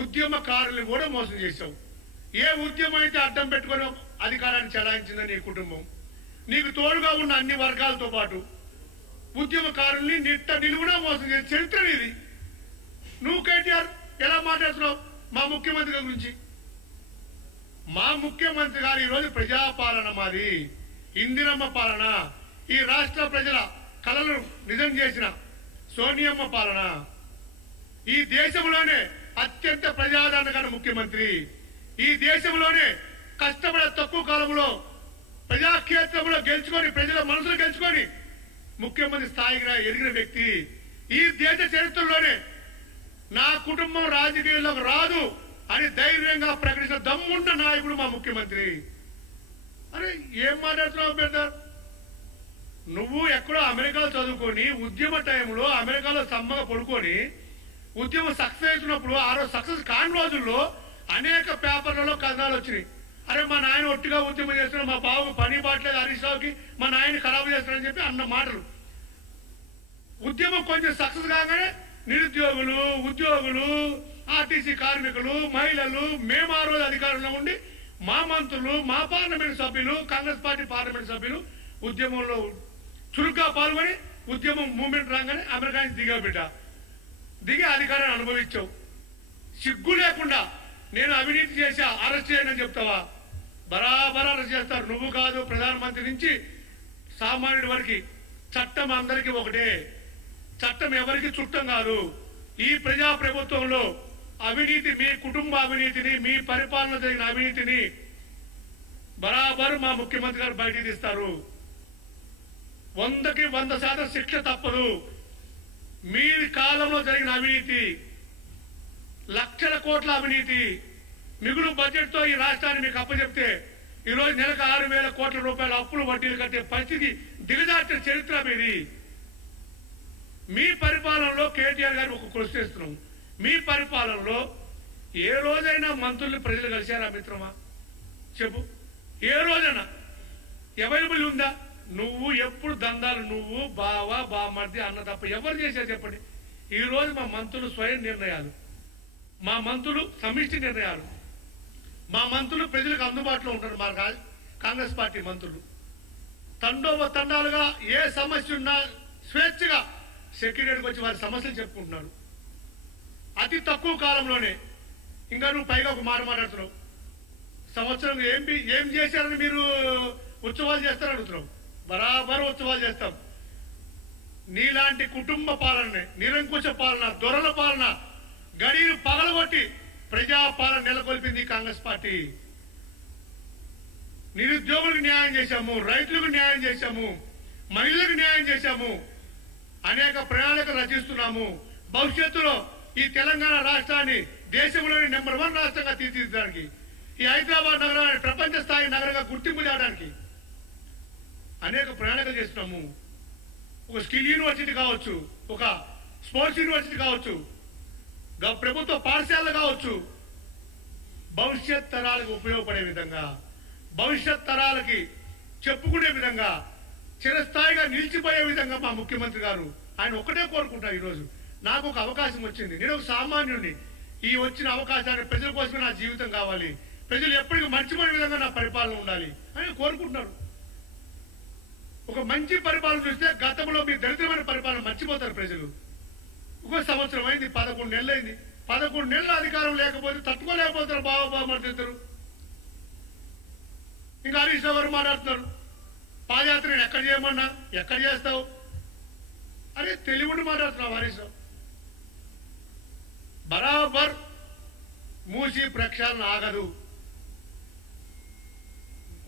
ఉద్యమకారుల్ని కూడా మోసం చేశావు. ఏ ఉద్యమం అయితే అడ్డం పెట్టుకొని అధికారాన్ని చెలాయించిందని నీ కుటుంబం, నీకు తోడుగా ఉన్న అన్ని వర్గాలతో పాటు ఉద్యమకారుల్ని నిలువునా మోసం చేసే చరిత్ర ఇది. నువ్వు కేటీఆర్ ఎలా మాట్లాడుతున్నావు మా ముఖ్యమంత్రి గురించి? మా ముఖ్యమంత్రి గారు ఈరోజు ప్రజాపాలన మాది, ఇందిరమ్మ పాలన, ఈ రాష్ట్ర ప్రజల కళలను నిజం చేసిన సోనియమ్మ పాలన, ఈ దేశంలోనే అత్యంత ప్రజాదరణ గల ముఖ్యమంత్రి, ఈ దేశంలోనే కష్టపడే తక్కువ కాలంలో ప్రజాక్షేత్రంలో గెలుచుకొని ప్రజల మనసులు గెలుచుకొని ముఖ్యమంత్రి స్థాయిగా ఎదిగిన వ్యక్తి, ఈ దేశ చరిత్రలోనే నా కుటుంబం రాజకీయాల్లోకి రాదు అని ధైర్యంగా ప్రకటించిన దమ్ముంట నాయకుడు మా ముఖ్యమంత్రి. అరే ఏం మాట్లాడుతున్నావు బ్రదర్? నువ్వు ఎక్కడో అమెరికాలో చదువుకొని ఉద్యమ టైంలో అమెరికాలో సమ్మగా పడుకొని ఉద్యమం సక్సెస్ అవుతున్నప్పుడు ఆ రోజు సక్సెస్ కాని రోజుల్లో అనేక పేపర్లలో కథనాలు వచ్చినాయి. అరే మా నాయన ఒట్టిగా ఉద్యమం చేస్తున్నాడు, మా బాబు పని బాట్లేదు, హరీష్ రావుకి మా నాయన ఖరాబు చేస్తున్నాడని చెప్పి అన్న మాటలు. ఉద్యమం కొంచెం సక్సెస్ కాగానే నిరుద్యోగులు, ఉద్యోగులు, ఆర్టీసీ కార్మికులు, మహిళలు మేము ఆ రోజు అధికారంలో ఉండి మా మంత్రులు, మా పార్లమెంట్ సభ్యులు, కాంగ్రెస్ పార్టీ పార్లమెంట్ సభ్యులు ఉద్యమంలో చురుగ్గా పాల్గొని ఉద్యమం మూవ్మెంట్ రాగానే అమెరికా నుంచి దిగి అధికారాన్ని అనుభవించావు. సిగ్గు లేకుండా నేను అవినీతి చేశా అరెస్ట్ చేయనని చెప్తావా? బరాబర్ అరెస్ట్ చేస్తారు. నువ్వు కాదు, ప్రధానమంత్రి నుంచి సామాన్యుడి వరకు చట్టం అందరికీ ఒకటే. చట్టం ఎవరికి చుట్టం కాదు. ఈ ప్రజా ప్రభుత్వంలో అవినీతి, మీ కుటుంబ అవినీతిని, మీ పరిపాలన జరిగిన అవినీతిని బరాబరు మా ముఖ్యమంత్రి గారు బయటికి తీస్తారు. 100కి 100% శిక్ష తప్పదు. మీ కాలంలో జరిగిన అవినీతి, లక్షల కోట్ల అవినీతి, మిగులు బడ్జెట్ తో ఈ రాష్ట్రాన్ని మీకు అప్పచెప్తే ఈరోజు నెలకు 6,000 కోట్ల రూపాయల అప్పులు వడ్డీలు కట్టే పరిస్థితి దిగజార్చిన చరిత్ర మీది. మీ పరిపాలనలో కేటీఆర్ గారు ఒక క్వశ్చన్ ఇస్తున్నాం. మీ పరిపాలనలో ఏ రోజైనా మంత్రుల్ని ప్రజలు కలిశారా మిత్రమా? చెప్పు, ఏ రోజైనా అవైలబుల్ ఉందా? నువ్వు ఎప్పుడు దందాలు, నువ్వు బావ బామర్ది అన్న తప్ప ఎవరు చేశారు చెప్పండి? ఈ రోజు మా మంత్రులు స్వయం నిర్ణయాలు, మా మంత్రులు సమిష్టి నిర్ణయాలు, మా మంత్రులు ప్రజలకు అందుబాటులో ఉంటారు. మా కాంగ్రెస్ పార్టీ మంత్రులు తండాలుగా ఏ సమస్య ఉన్నా స్వేచ్ఛగా సెక్రటరీకి వచ్చి వారి సమస్యలు చెప్పుకుంటున్నారు. అతి తక్కువ కాలంలోనే. ఇంకా నువ్వు పైగా ఒక మాట మాట్లాడుతున్నావు. సంవత్సరం ఏం చేశారని మీరు ఉత్సవాలు చేస్తారని అడుగుతున్నావు. బరాబరు ఉత్సవాలు చేస్తాం. నీలాంటి కుటుంబ పాలన, నిరంకుశ పాలన, దొరల పాలన గడిని పగలగొట్టి ప్రజాపాలన నెలకొల్పింది కాంగ్రెస్ పార్టీ. నిరుద్యోగులకు న్యాయం చేశాము, రైతులకు న్యాయం చేశాము, మహిళలకు న్యాయం చేశాము, అనేక ప్రణాళికలు రచిస్తున్నాము. భవిష్యత్తులో ఈ తెలంగాణ రాష్ట్రాన్ని దేశంలోని నెంబర్ 1 రాష్ట్రంగా తీర్చిదిద్దడానికి, ఈ హైదరాబాద్ నగరాన్ని ప్రపంచ స్థాయి నగరంగా గుర్తింపు చేయడానికి అనేక ప్రణాళికలు చేస్తున్నాము. ఒక స్కిల్ యూనివర్సిటీ కావచ్చు, ఒక స్పోర్ట్స్ యూనివర్సిటీ కావచ్చు, ప్రభుత్వ పాఠశాలలు కావచ్చు, భవిష్యత్ తరాలకు ఉపయోగపడే విధంగా, భవిష్యత్ తరాలకి చెప్పుకునే విధంగా, చిరస్థాయిగా నిలిచిపోయే విధంగా మా ముఖ్యమంత్రి గారు ఆయన ఒక్కటే కోరుకుంటారు. ఈరోజు నాకు ఒక అవకాశం వచ్చింది, నేను ఒక సామాన్యుడిని, ఈ వచ్చిన అవకాశాన్ని ప్రజల కోసమే నా జీవితం కావాలి, ప్రజలు ఎప్పటికీ మర్చిపోయే విధంగా నా పరిపాలన ఉండాలి అని కోరుకుంటున్నారు. ఒక మంచి పరిపాలన చూస్తే గతంలో మీ దరిద్రమైన పరిపాలన మర్చిపోతారు ప్రజలు. ఒక సంవత్సరం అయింది, 11 నెలలు అయింది. 11 నెలల అధికారం లేకపోతే తట్టుకోలేకపోతారు బావబామర్దిద్దరు. ఇంకా హరీష్ రావు గారు మాట్లాడుతున్నారు, పాదయాత్ర నేను ఎక్కడ చేయమన్నా ఎక్కడ చేస్తావు? అరే తెలివిండి మాట్లాడుతున్నావు హరీష్ రావు. బరాబర్ మూసి ప్రక్షాళన ఆగదు.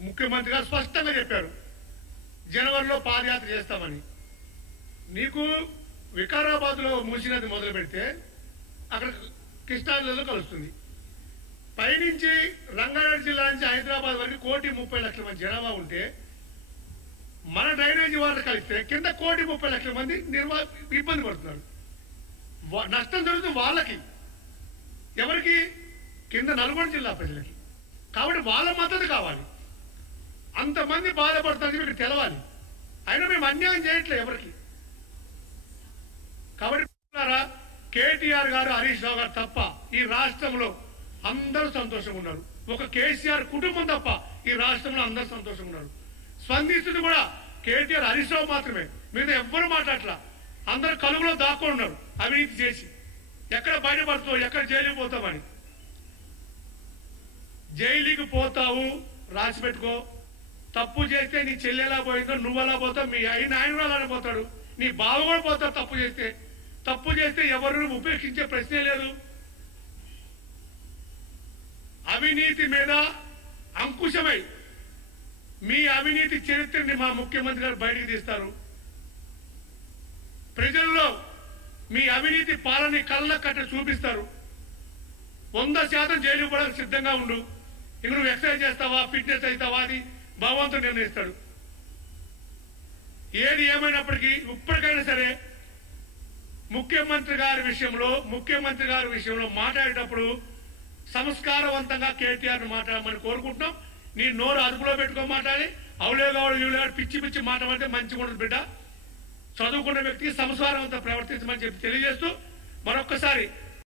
ముఖ్యమంత్రి గారు స్పష్టంగా చెప్పారు, జనవరిలో పాదయాత్ర చేస్తామని. నీకు వికారాబాద్ లో మూసి నది మొదలు పెడితే అక్కడ కృష్ణా నదిలో కలుస్తుంది. పైనుంచి రంగారెడ్డి జిల్లా నుంచి హైదరాబాద్ వరకు 1,30,00,000 మంది జనాభా ఉంటే మన డ్రైనేజీ వాళ్ళు కలిస్తే కింద 1,30,00,000 మంది ఇబ్బంది పడుతున్నారు. నష్టం జరుగుతుంది వాళ్ళకి. ఎవరికి? కింద నల్గొండ జిల్లా ప్రజలకి. కాబట్టి వాళ్ళ మద్దతు కావాలి. అంతమంది బాధపడుతుంది మీకు తెలవాలి. అయినా మేము అన్యాయం చేయట్లేదు ఎవరికి. కాబట్టి కేటీఆర్ గారు హరీష్ రావు గారు తప్ప ఈ రాష్ట్రంలో అందరూ సంతోషంగా ఉన్నారు. ఒక కేసీఆర్ కుటుంబం తప్ప ఈ రాష్ట్రంలో అందరూ సంతోషంగా ఉన్నారు. స్పందిస్తుంది కూడా కేటీఆర్ హరీష్ రావు మాత్రమే. మీద ఎవ్వరు మాట్లాడలా. అందరూ కలుగులో దాక్కొని ఉన్నారు అవినీతి చేసి. ఎక్కడ బయటపడుతావు, ఎక్కడ జైలుకి పోతామని. జైలుకి పోతావు రాసి పెట్టుకో. తప్పు చేస్తే నీ చెల్లి ఎలా పోయిందో నువ్వు ఎలా పోతావు, మీ ఆయన కూడా అలానే పోతాడు, నీ బావ కూడా పోతాడు. తప్పు చేస్తే ఎవరు ఉపేక్షించే ప్రశ్నే లేదు. అవినీతి మీద అంకుశమై మీ అవినీతి చరిత్రని మా ముఖ్యమంత్రి గారు బయటికి తీస్తారు. ప్రజల్లో మీ అవినీతి పాలన కళ్ళ కట్ట చూపిస్తారు. 100% జైలు పోవడానికి సిద్ధంగా ఉండు. ఇక నువ్వు ఎక్సర్సైజ్ చేస్తావా, ఫిట్నెస్ అవుతావా, అది భగవంతుడు నిర్ణయిస్తాడు. ఏది ఏమైనప్పటికీ ఇప్పటికైనా సరే ముఖ్యమంత్రి గారి విషయంలో మాట్లాడేటప్పుడు సంస్కారవంతంగా కేటీఆర్ మాట్లాడమని కోరుకుంటున్నాం. నీ నోరు అదుపులో పెట్టుకో. మాట్లాడి అవులేగాడు పిచ్చి మాట్లాడితే మంచిగా ఉండదు బిడ్డ. చదువుకున్న వ్యక్తికి సంస్కారవంతంగా ప్రవర్తించమని చెప్పి తెలియజేస్తూ మరొక్కసారి